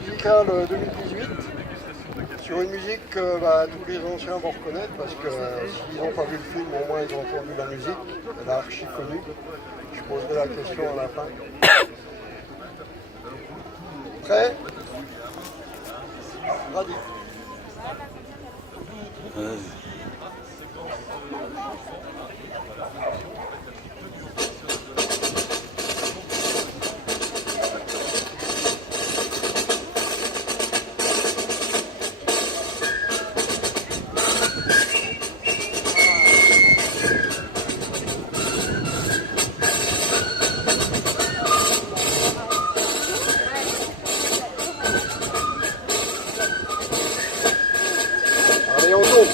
musicale 2018 sur une musique que tous les anciens vont reconnaître parce que s'ils n'ont pas vu le film, au moins ils ont entendu la musique, elle est archi connue. Je poserai la question à la fin. Prêt? Vas-y. Allez, on tourne.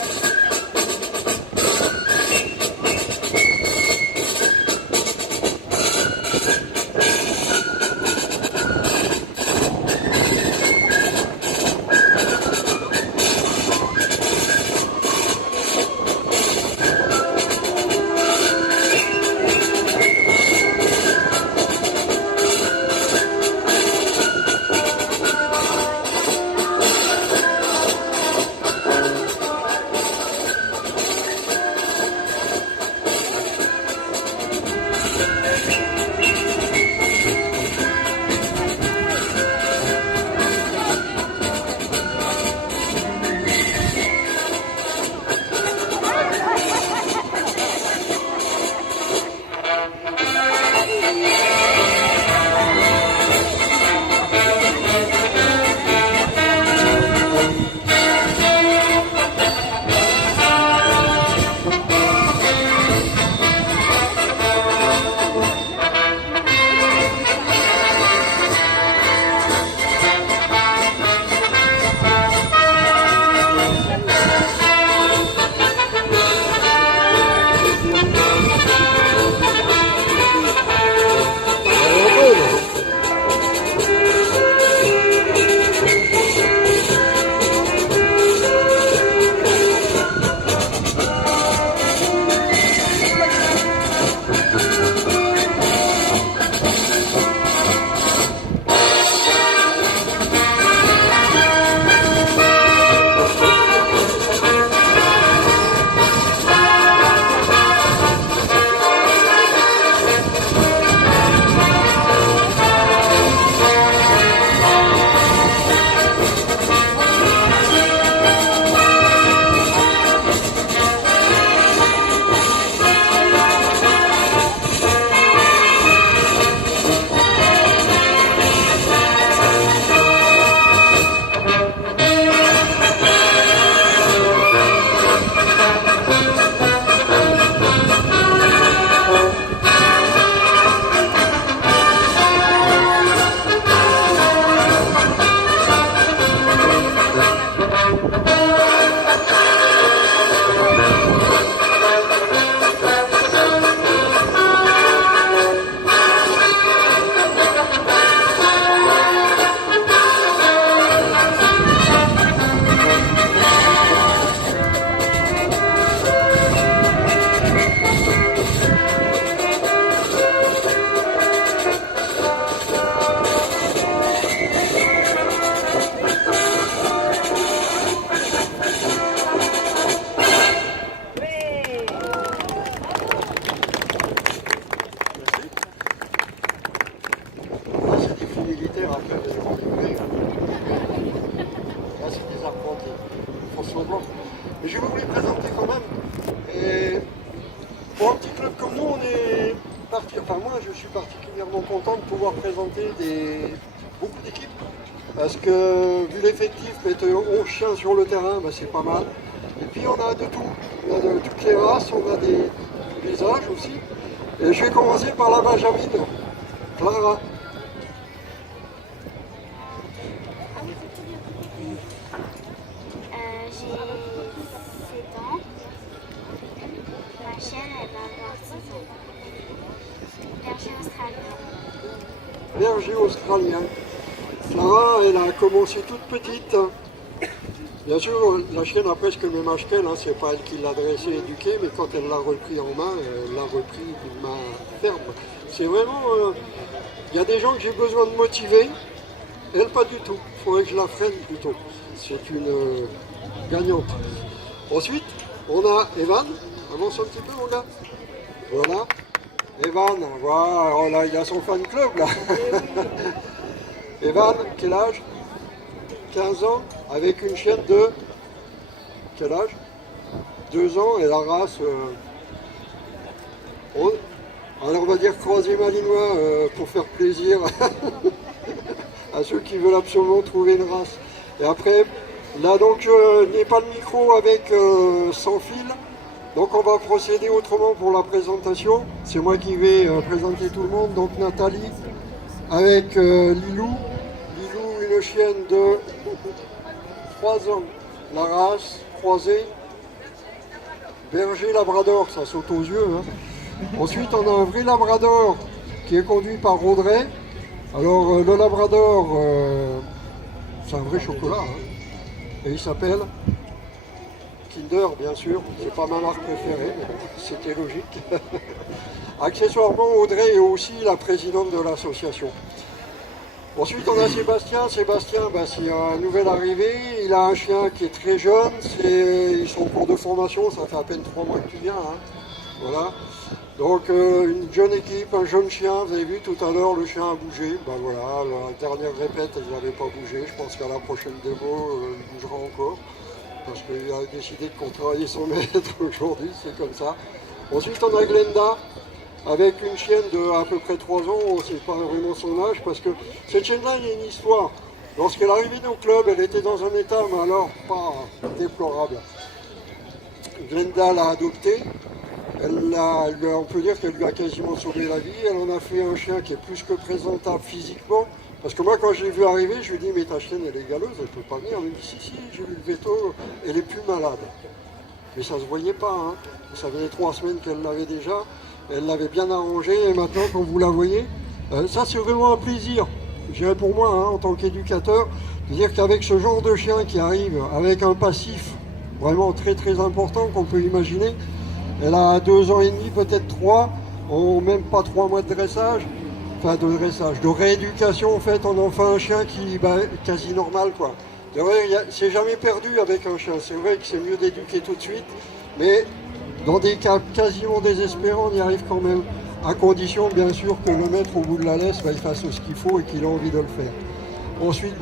Mais je vais vous les présenter quand même. Et pour un petit club comme nous, moi je suis particulièrement content de pouvoir présenter beaucoup d'équipes. Parce que vu l'effectif, mettre 11 chiens sur le terrain, c'est pas mal. Et puis on a de tout. On a de toutes les races, on a des âges aussi. Et je vais commencer par la Benjamine, Clara. J'ai 7 ans. Ma chienne, elle va avoir 6 ans. Berger australien. Berger australien. Clara, elle a commencé toute petite. Bien sûr, la chienne a presque le même âge qu'elle, c'est pas elle qui l'a dressée et éduquée, mais quand elle l'a repris en main, elle l'a repris d'une main ferme. C'est vraiment... Il y a des gens que j'ai besoin de motiver, Elle, pas du tout. Il faudrait que je la freine plutôt. C'est une gagnante. Ensuite, on a Evan. Avance un petit peu, mon gars. Voilà. Evan, voilà. Oh là, il a son fan club, là. Evan, quel âge? 15 ans, avec une chienne de... Quel âge? 2 ans, et la race... alors on va dire croisé malinois pour faire plaisir à ceux qui veulent absolument trouver une race. Et après, là donc je n'ai pas le micro avec sans fil, donc on va procéder autrement pour la présentation. C'est moi qui vais présenter tout le monde. Donc Nathalie avec Lilou. Lilou, une chienne de 3 ans, la race croisée. Berger labrador, ça saute aux yeux. Hein. Ensuite, on a un vrai labrador qui est conduit par Audrey. Alors, le labrador, c'est un vrai chocolat. Hein. Et il s'appelle Kinder, bien sûr. C'est pas ma marque préférée, mais bon, c'était logique. Accessoirement, Audrey est aussi la présidente de l'association. Ensuite, on a Sébastien. Sébastien, c'est un nouvel arrivé. Il a un chien qui est très jeune. Ils sont en cours de formation. Ça fait à peine 3 mois que tu viens. Hein. Voilà. Donc, une jeune équipe, un jeune chien. Vous avez vu tout à l'heure, le chien a bougé. Ben voilà, la dernière répète, il n'avait pas bougé. Je pense qu'à la prochaine démo, il bougera encore. Parce qu'il a décidé de contrarier son maître aujourd'hui. C'est comme ça. Ensuite, on a Glenda. Avec une chienne de à peu près 3 ans, on ne sait pas vraiment son âge, parce que cette chienne-là, il y a une histoire. Lorsqu'elle est arrivée au club, elle était dans un état, mais alors pas déplorable. Glenda l'a adoptée, on peut dire qu'elle lui a quasiment sauvé la vie. Elle en a fait un chien qui est plus que présentable physiquement, parce que moi, quand je l'ai vu arriver, je lui ai dit, mais ta chienne, elle est galeuse, elle ne peut pas venir. Elle me dit, si, j'ai vu le veto, elle est plus malade. Mais ça ne se voyait pas, hein. Ça faisait 3 semaines qu'elle l'avait déjà. Elle l'avait bien arrangé et maintenant quand vous la voyez, ça c'est vraiment un plaisir, je dirais pour moi hein, en tant qu'éducateur, de dire qu'avec ce genre de chien qui arrive avec un passif vraiment très très important qu'on peut imaginer, elle a 2 ans et demi, peut-être 3, en même pas 3 mois de dressage, de rééducation en fait, on en fait un chien qui est quasi normal quoi. C'est jamais perdu avec un chien, c'est vrai que c'est mieux d'éduquer tout de suite, mais dans des cas quasiment désespérants, on y arrive quand même, à condition bien sûr que le maître au bout de la laisse, il fasse ce qu'il faut et qu'il a envie de le faire. Ensuite,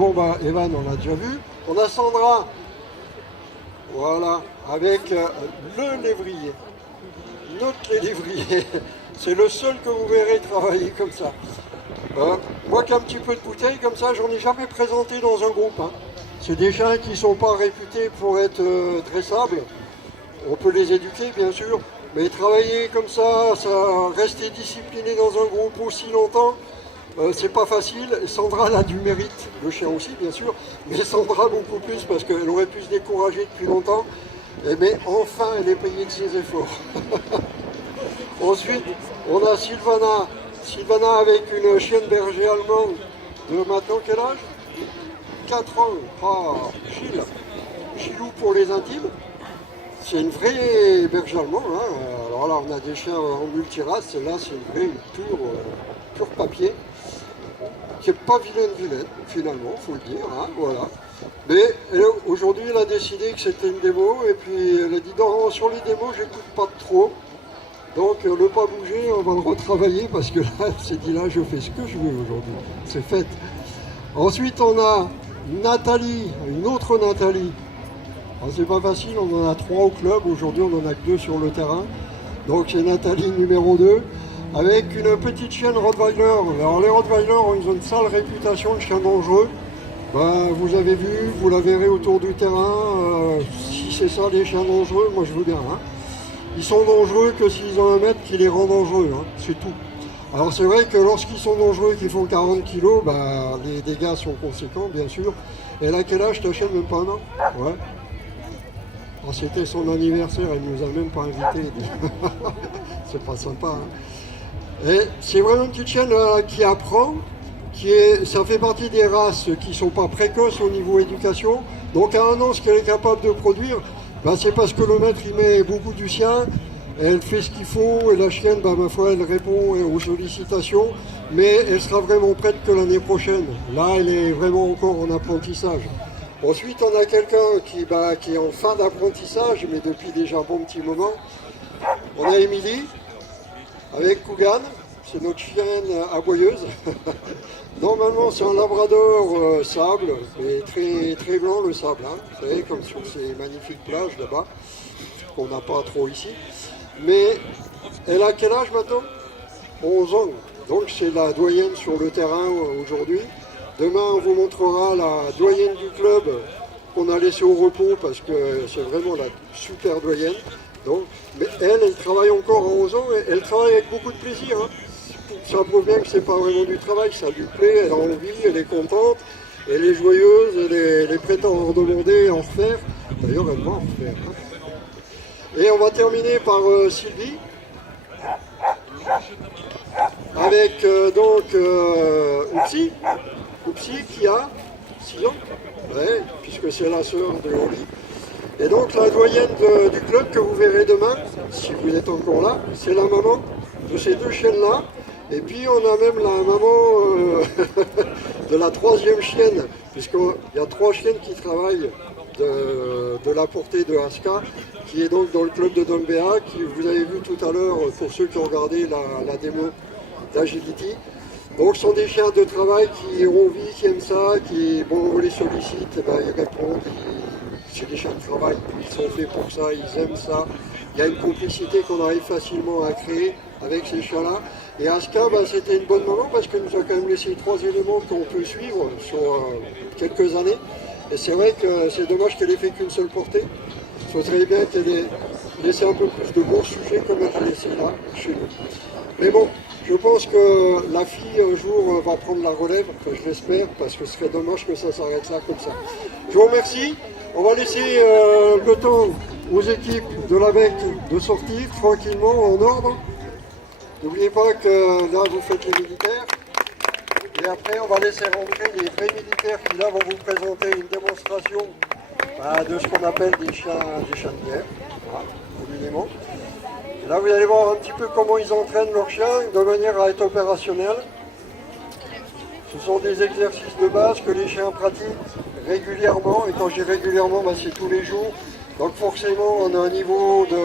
Evan, on l'a déjà vu. On a Sandra, voilà, avec le lévrier, notre lévrier. C'est le seul que vous verrez travailler comme ça. Moi qui ai un petit peu de bouteille comme ça, j'en ai jamais présenté dans un groupe. Hein. C'est des chiens qui ne sont pas réputés pour être dressables. On peut les éduquer, bien sûr, mais travailler comme ça, rester discipliné dans un groupe aussi longtemps, c'est pas facile. Sandra elle a du mérite, le chien aussi, bien sûr, mais Sandra beaucoup plus parce qu'elle aurait pu se décourager depuis longtemps. Mais enfin, elle est payée de ses efforts. Ensuite, on a Sylvana. Sylvana avec une chienne berger allemande de maintenant quel âge? 4 ans. Ah, Chilou pour les intimes. C'est une vraie berger allemande. Hein. Alors là, on a des chiens en multirace. Celle-là, c'est une pure papier. Qui n'est pas vilaine, finalement, il faut le dire. Hein, voilà. Mais aujourd'hui, elle a décidé que c'était une démo. Et puis, elle a dit non, sur les démos, j'écoute pas trop. Donc, le pas bouger, on va le retravailler parce que là, elle s'est dit là, je fais ce que je veux aujourd'hui. C'est fait. Ensuite, on a Nathalie, une autre Nathalie. C'est pas facile, on en a 3 au club, aujourd'hui on en a que 2 sur le terrain. Donc c'est Nathalie numéro 2, avec une petite chienne Rottweiler. Alors les Rottweiler ont une sale réputation de chiens dangereux. Vous avez vu, vous la verrez autour du terrain, si c'est ça les chiens dangereux, moi je veux bien. Hein. Ils sont dangereux que s'ils ont un maître qui les rend dangereux, hein, c'est tout. Alors c'est vrai que lorsqu'ils sont dangereux, qu'ils font 40 kilos, les dégâts sont conséquents bien sûr. Et là quel âge ta chienne, même pas un an? Ouais. C'était son anniversaire, elle ne nous a même pas invités. C'est pas sympa. Hein. Et c'est vraiment une petite chienne qui apprend, ça fait partie des races qui ne sont pas précoces au niveau éducation. Donc à 1 an, ce qu'elle est capable de produire, c'est parce que le maître il met beaucoup du sien. Elle fait ce qu'il faut et la chienne, bah, ma foi, elle répond aux sollicitations, mais elle sera vraiment prête que l'année prochaine. Là, elle est vraiment encore en apprentissage. Ensuite, on a quelqu'un qui est en fin d'apprentissage, mais depuis déjà un bon petit moment. On a Émilie, avec Cougan, c'est notre chienne aboyeuse. Normalement, c'est un labrador sable, mais très, très blanc le sable, hein. Vous savez, comme sur ces magnifiques plages là-bas, qu'on n'a pas trop ici. Mais elle a quel âge maintenant? 11 ans. Donc c'est la doyenne sur le terrain aujourd'hui. Demain, on vous montrera la doyenne du club qu'on a laissée au repos parce que c'est vraiment la super doyenne. Donc, mais elle travaille encore à 11 ans et elle travaille avec beaucoup de plaisir, hein. Ça prouve bien que c'est pas vraiment du travail, ça lui plaît, elle a envie, elle est contente, elle est joyeuse, elle est prête à en redemander et en refaire. D'ailleurs, elle va en refaire, hein. Et on va terminer par Sylvie, avec Oupsi qui a 6 ans, ouais, puisque c'est la sœur de Oli. Et donc la doyenne du club que vous verrez demain, si vous êtes encore là, c'est la maman de ces deux chiennes-là. Et puis on a même la maman de la troisième chienne, puisqu'il y a 3 chiennes qui travaillent de la portée de Aska, qui est donc dans le club de Dolbea, qui vous avez vu tout à l'heure pour ceux qui ont regardé la démo d'Agility. Donc ce sont des chiens de travail qui ont envie, qui aiment ça, qui, bon, on les sollicite, eh ben, ils répondent, c'est des chiens de travail, ils sont faits pour ça, ils aiment ça. Il y a une complicité qu'on arrive facilement à créer avec ces chiens-là. Et Aska, ben, c'était une bonne maman parce qu'elle nous a quand même laissé 3 éléments qu'on peut suivre sur quelques années. Et c'est vrai que c'est dommage qu'elle ait fait qu'une seule portée. Ce serait bien qu'elle ait laissé un peu plus de bons sujets comme elle a laissé là, chez nous. Mais bon, je pense que la fille un jour va prendre la relève, enfin, je l'espère, parce que ce serait dommage que ça s'arrête là comme ça. Je vous remercie. On va laisser le temps aux équipes de l'ABEC de sortir tranquillement, en ordre. N'oubliez pas que là vous faites les militaires. Et après on va laisser rentrer les vrais militaires qui là vont vous présenter une démonstration de ce qu'on appelle des chiens de guerre, voilà, communément. Et là vous allez voir un petit peu comment ils entraînent leurs chiens de manière à être opérationnels. Ce sont des exercices de base que les chiens pratiquent régulièrement, et quand je dis régulièrement, c'est tous les jours. Donc forcément on a un niveau de